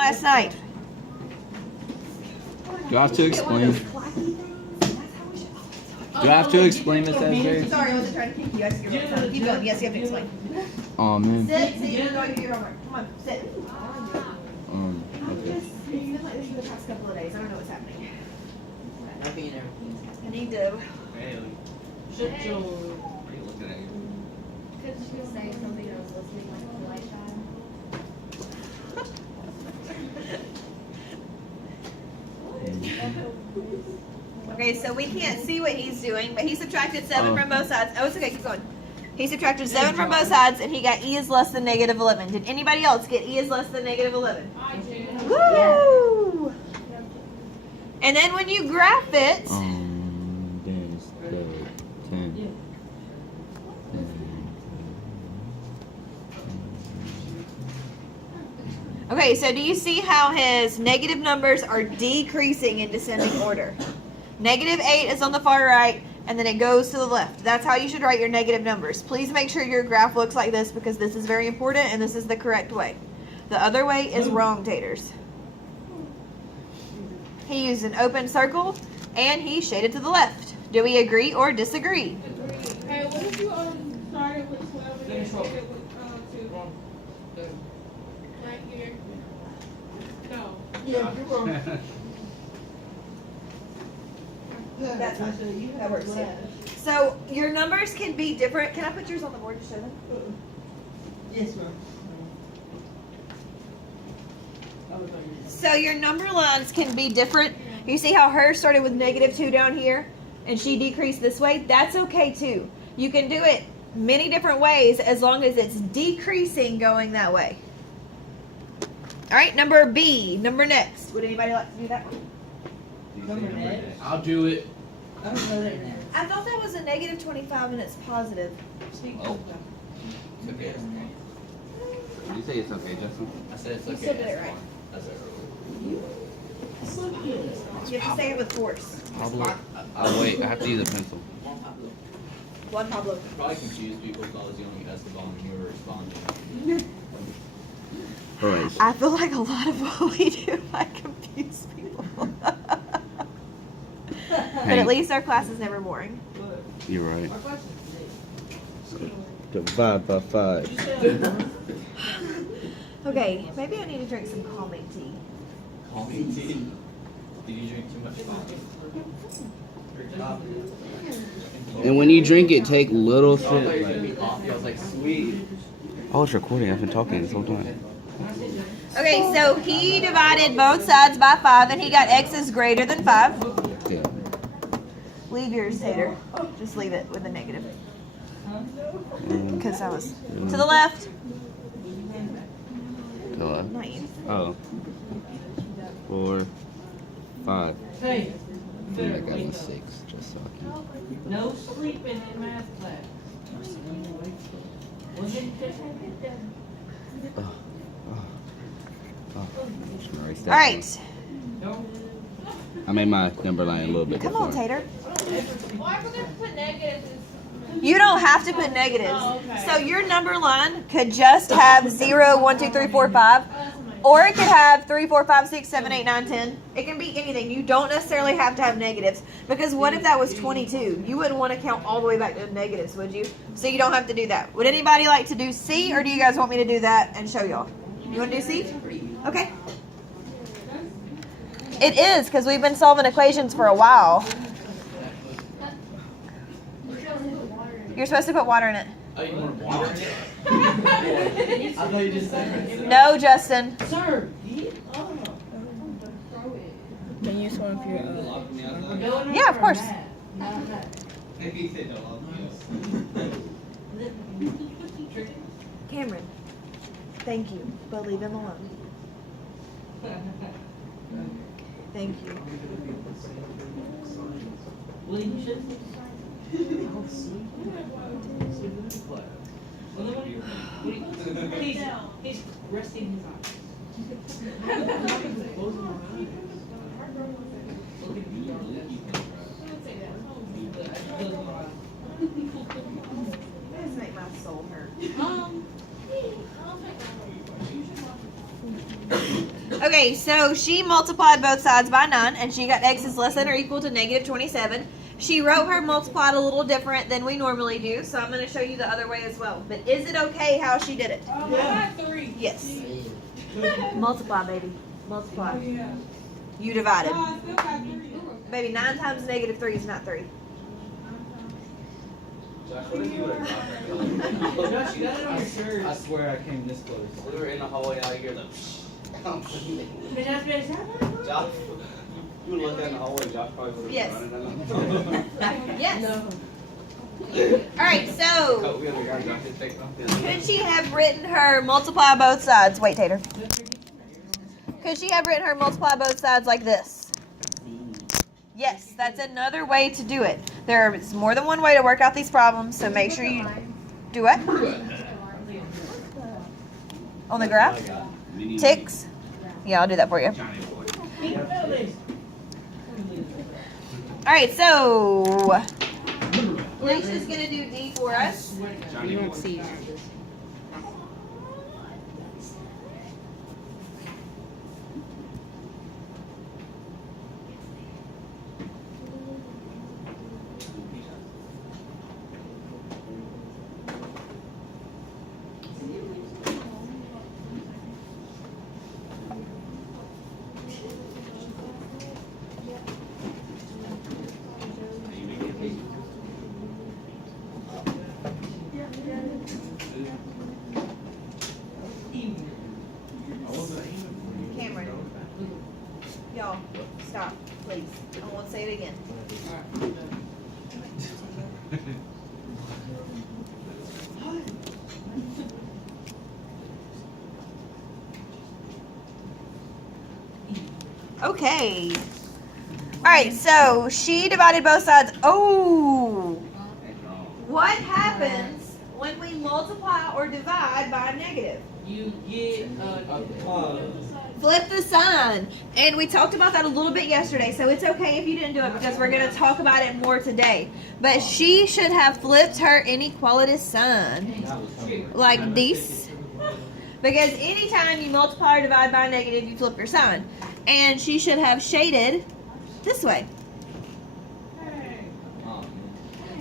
last night. Do I have to explain? Do I have to explain this, Asbury? Sorry, I wasn't trying to kick you. I see your phone. Keep going. Yes, you have to explain. Oh man. Sit. You're going to do your homework. Come on, sit. Okay. It's been like this for the past couple of days. I don't know what's happening. Nothing and everything. I need to. Shut your. Could you say something I was listening like the light shine? Okay, so we can't see what he's doing, but he subtracted 7 from both sides. Oh, it's okay. Keep going. He subtracted 7 from both sides, and he got e is less than negative 11. Did anybody else get e is less than negative 11? I did. Woo! And then when you graph it, There's the 10. okay, so do you see how his negative numbers are decreasing in descending order? Negative 8 is on the far right, and then it goes to the left. That's how you should write your negative numbers. Please make sure your graph looks like this because this is very important and this is the correct way. The other way is wrong, taters. He used an open circle and he shaded to the left. Do we agree or disagree? Hey, what if you started with 12 and then ended with 2? Right here. No. Yeah, you're wrong. That's fine. That works too. So your numbers can be different. Can I put yours on the board to show them? Yes, ma'am. So your number lines can be different. You see how hers started with negative 2 down here and she decreased this way? That's okay too. You can do it many different ways as long as it's decreasing going that way. All right, number B, number next. Would anybody like to do that one? Number next. I'll do it. I don't know that now. I thought that was a negative 25 and it's positive. Oh. It's okay. You say it's okay, Justin? I said it's You okay. still did it right. That's it. You have to say it with force. Pablo. Wait, I have to use a pencil. One Pablo. Probably confused people because you only asked the bomb and you were responding. Alright. I feel like a lot of what we do might confuse people. But at least our class is never boring. You're right. My question is, Divide by 5. Okay, maybe I need to drink some calming tea. Call me tea. Did you drink too much coffee? And when you drink it, take little I thought you were sips. gonna be coffee. I was like, sweet. Oh, it's recording. I've been talking this whole time. Okay, so he divided both sides by 5 and he got x is greater than 5. Yeah. Leave yours, Tater. Just leave it with a negative. Because I was to the left. Hello. Not you. Oh. 4, 5. hey, I think I got a 6, just so I can. no sleeping in math class. Was it Oh. Just gonna erase that All right. no? one. I made my number line a little bit Come before. on, Tater. Why are we going to put negatives? You don't have to put negatives. Oh, okay. So your number line could just have 0, 1, 2, 3, 4, 5. Or it could have 3, 4, 5, 6, 7, 8, 9, 10. It can be anything. You don't necessarily have to have negatives. Because what if that was 22? You wouldn't want to count all the way back to negatives, would you? So you don't have to do that. Would anybody like to do C, or do you guys want me to do that and show y'all? You want to do C? Okay. It is, because we've been solving equations for a while. You're supposed to put water in it. Oh, you want water in it? I thought you just said No, Justin. Sir, Can you use one for your Yeah, of course. Maybe he said no. Cameron, thank you, but leave him alone. Thank you. Well, you should. He's resting his eyes. This make my soul hurt. Okay, so she multiplied both sides by 9, and she got x is less than or equal to negative 27. She wrote her multiplied a little different than we normally do, so I'm going to show you the other way as well. But is it okay how she did it? I got 3. Yes. Multiply, baby. Multiply. Yeah. You divided. No, I still got 3. Baby, 9 times negative 3 is not 3. Josh, what if you would have dropped that? Josh, you got it on your shirt. I swear I came this close. We were in the hallway out here, like, But Josh, Josh, you would look in the hallway, Josh probably would have Yes. running down. Yes. Alright, so Coat wheel, we got Josh to take off. could she have written her multiply both sides? Wait, Tater. Could she have written her multiply both sides like this? Yes, that's another way to do it. There is more than one way to work out these problems, so make sure you do what? On the graph? Ticks? Yeah, I'll do that for you. Alright, so Alicia's gonna do D for us. You won't see. Cameron. Y'all, stop, please. I won't say it again. Okay. Alright, so she divided both sides. Oh! What happens when we multiply or divide by a negative? You get Flip the sign. And we talked about that a little bit yesterday, so it's okay if you didn't do it because we're going to talk about it more today. But she should have flipped her inequality sign like this. Because anytime you multiply or divide by a negative, you flip your sign. And she should have shaded this way.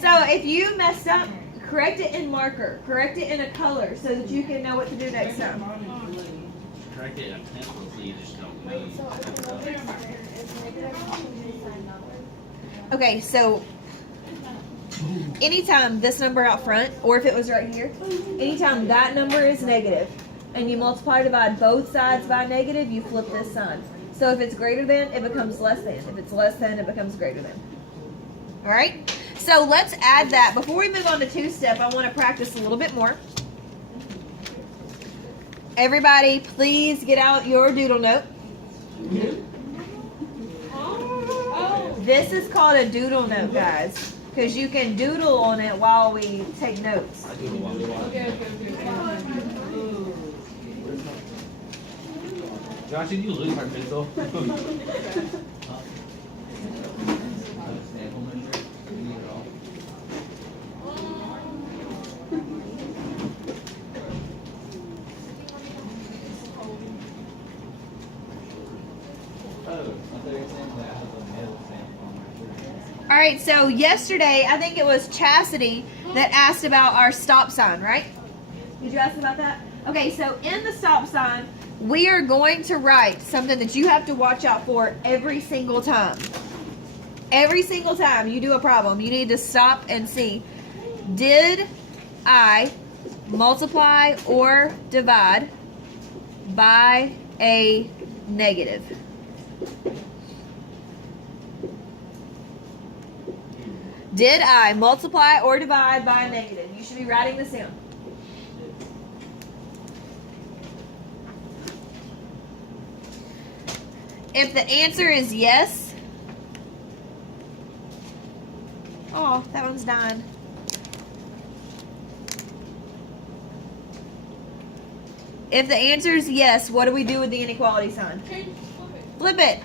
So if you messed up, correct it in marker. Correct it in a color so that you can know what to do next time. Correct it in pencil so you just don't know. Okay, so anytime this number out front, or if it was right here, anytime that number is negative, and you multiply or divide both sides by negative, you flip this sign. So if it's greater than, it becomes less than. If it's less than, it becomes greater than. Alright? So let's add that. Before we move on to two-step, I want to practice a little bit more. Everybody, please get out your doodle note. This is called a doodle note, guys. Because you can doodle on it while we take notes. Josh, did you lose my pencil? All right, so yesterday, I think it was Chastity that asked about our stop sign, right? Did you ask about that? Okay, so in the stop sign, we are going to write something that you have to watch out for every single time. Every single time you do a problem, you need to stop and see, did I multiply or divide by a negative? Did I multiply or divide by a negative? You should be writing this down. If the answer is yes, oh, that one's dying. If the answer is yes, what do we do with the inequality sign? Flip it.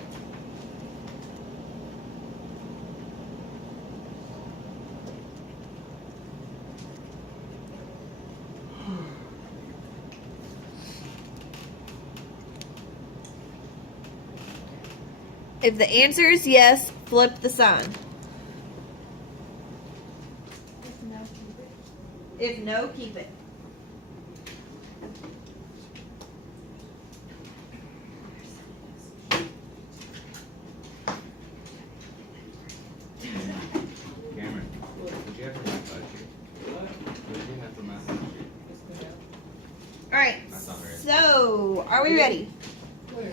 If the answer is yes, flip the sign. If no, keep it. Cameron, did you have for math last year? What did you have for math last year? All right. That's not right. So, are we ready? I'm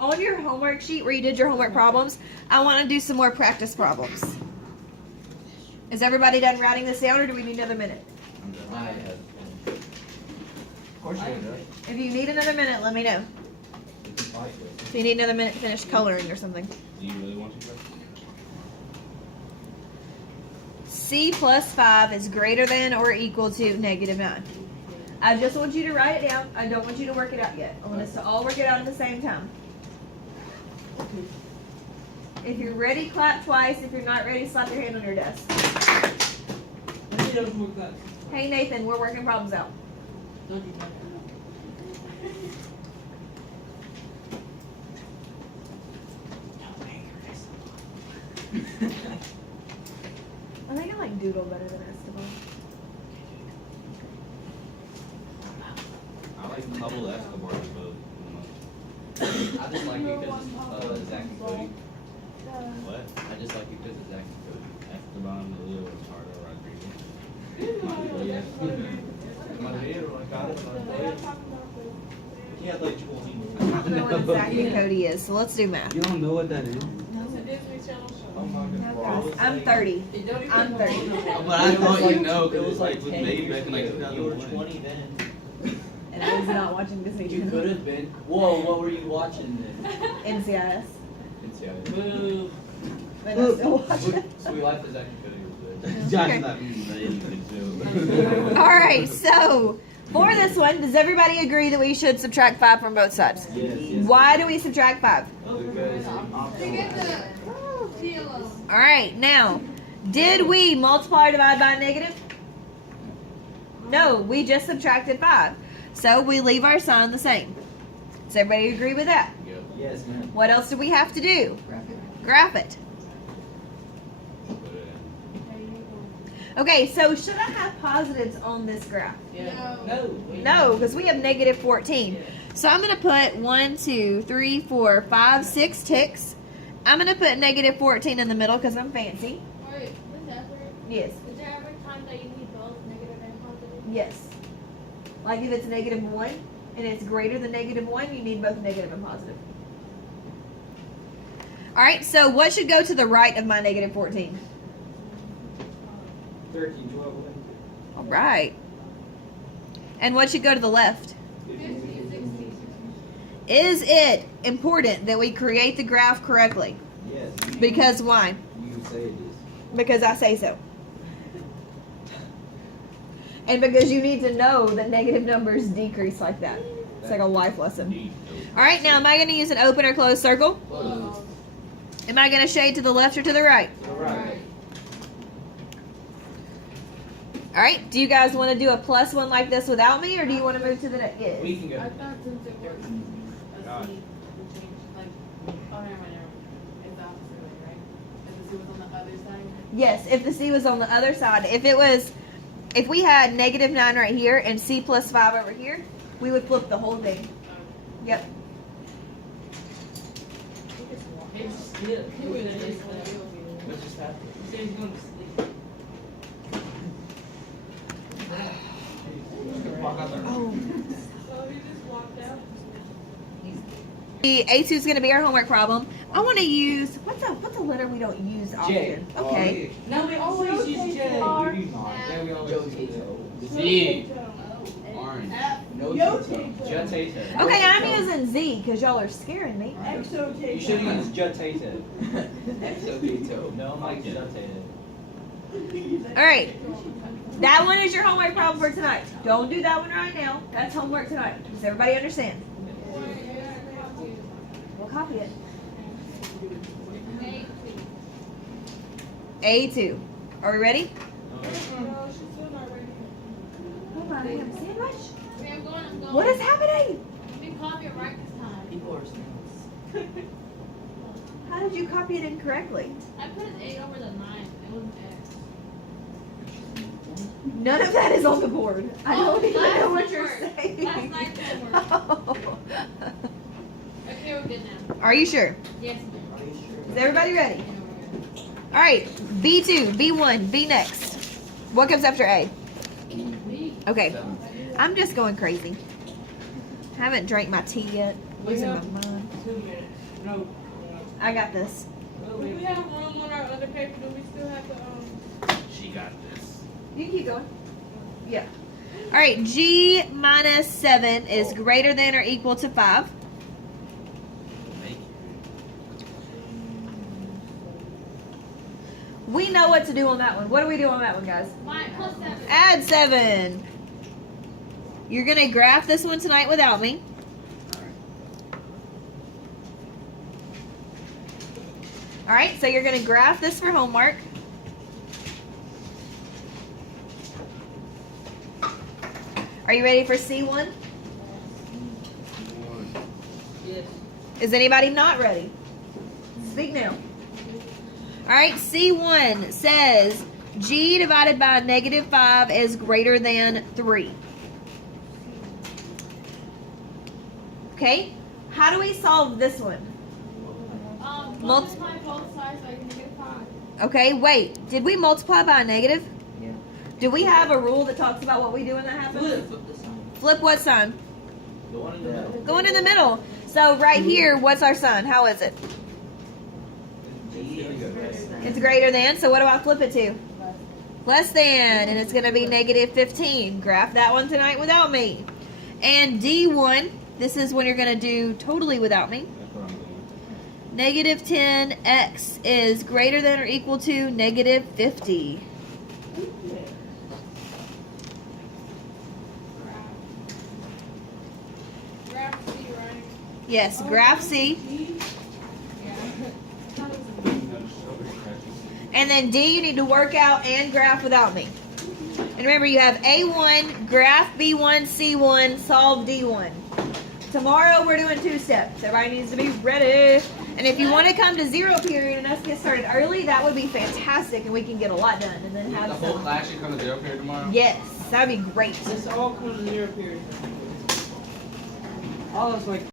old. On your homework sheet where you did your homework problems, I want to do some more practice problems. Is everybody done writing this down, or do we need another minute? I'm done. I have. Of course you have. If you need another minute, let me know. If you need another minute to finish coloring or something. Do you really want to, bro? C plus 5 is greater than or equal to negative 9. I just want you to write it down. I don't want you to work it out yet. I want us to all work it out at the same time. If you're ready, clap twice. If you're not ready, slap your hand on your desk. Hey Nathan, we're working problems out. I think I like Doodle better than Esteban. I like Pablo Escobar the most. I just like you because it's Zach and Cody. What? I just like you because it's Zach and Cody. Esteban, Leo, Ricardo, Rodriguez. Yeah. Yeah, like 20. I don't know what Zach and Cody is, so let's do math. You don't know what that is? It's a Disney Channel show. Oh my No, guys, I'm 30. I'm 30. But I thought you know, it because was it's like like was 10 made years back in like ago. You were 2001. 20 then. And I was not watching Disney You Channel. could have been. Whoa, what were you watching then? NCIS. Boo. But I still watch it. Sweet Life is Zach and Cody was good. Josh Okay. is not reading too. Alright, so for this one, does everybody agree that we should subtract 5 from both sides? Yes. Why do we subtract 5? Because To get the CLO. Alright, now, did we multiply or divide by a negative? No, we just subtracted 5. So we leave our sign the same. Does everybody agree with that? yes, man. What else do we have to do? Graph it. Okay, so should I have positives on this graph? No. No, because we have negative 14. So I'm going to put 1, 2, 3, 4, 5, 6 ticks. I'm going to put negative 14 in the middle because I'm fancy. Alright, with that, Yes. is there ever time that you need both negative and positive? Yes. Like if it's negative 1 and it's greater than negative 1, you need both negative and positive. Alright, so what should go to the right of my negative 14? 13, 12, Alright. And what should go to the left? 15, 16. Is it important that we create the graph correctly? Yes. Because why? You say it is. Because I say so. And because you need to know that negative numbers decrease like that. It's like a life lesson. Alright, now am I going to use an open or closed circle? Close. Am I going to shade to the left or to the right? Alright. Alright, do you guys want to do a plus one like this without me, or do you want to move to the next? Yes. We can go. I thought since it was God. a C, would change, like, oh, never mind. It's the opposite way, right? If the C was on the other side? Yes, if the C was on the other side. If we had negative 9 right here and C plus 5 over here, we would flip the whole thing. Yep. What just happened? Oh. So he just walked out. The A2 is going to be our homework problem. I want to use, what's a letter we don't use often? Okay. No, we always use J. Yeah, we always Z. Orange. No. Jutato. Okay, I'm using Z because y'all are scaring me. You should use Jutato. Exotato. No, I'm like Jutato. Alright. That one is your homework problem for tonight. Don't do that one right now. That's homework tonight. Does everybody understand? We'll copy it. A2. Are we ready? No, she's still not ready. Oh my damn sandwich. Okay, I'm going. What is happening? Let me copy it right this time. People are snails. How did you copy it incorrectly? I put an 8 over the 9. It was an X. None of that is on the board. I don't even last know what you're homework. saying. Last night's homework. Oh. Okay, we're good now. Are you sure? Yes, ma'am. Is everybody ready? Yeah, we're good. All right. B2, B1, B next. What comes after A? Okay. I'm just going crazy. Haven't drank my tea yet. Losing my mind. 2 minutes. No. I got this. No, Do we have room on our other paper? Do we still have to, She got this. You can keep going. Yeah. All right. G minus 7 is greater than or equal to 5. Make We know what to do on that one. What do we do on that one, guys? mine plus 7. Add 7. You're going to graph this one tonight without me. All right, so you're going to graph this for homework. Are you ready for C1? Yes. Is anybody not ready? Speak now. All right, C1 says G divided by negative 5 is greater than 3. Okay, how do we solve this one? Multiply both sides so I can get 5. Okay, wait, did we multiply by a negative? Yeah. Do we have a rule that talks about what we do when that happens? Flip the sign. Flip what sign? The one in the middle. Go into the middle. So right here, what's our sign? How is it? It's greater than, so what do I flip it to? Less than, and it's going to be negative 15. Graph that one tonight without me. And D1, this is when you're going to do totally without me. That's what I'm going. Negative 10x is greater than or equal to negative 50. Graph C, right? Yes, graph C. And then D, you need to work out and graph without me. And remember, you have A1, graph B1, C1, solve D1. Tomorrow, we're doing 2 steps. Everybody needs to be ready. And if you want to come to 0 period and us get started early, that would be fantastic, and we can get a lot done. And then The have whole some. class should come to 0 period tomorrow? Yes, that'd be great. This all comes in your period. All of us like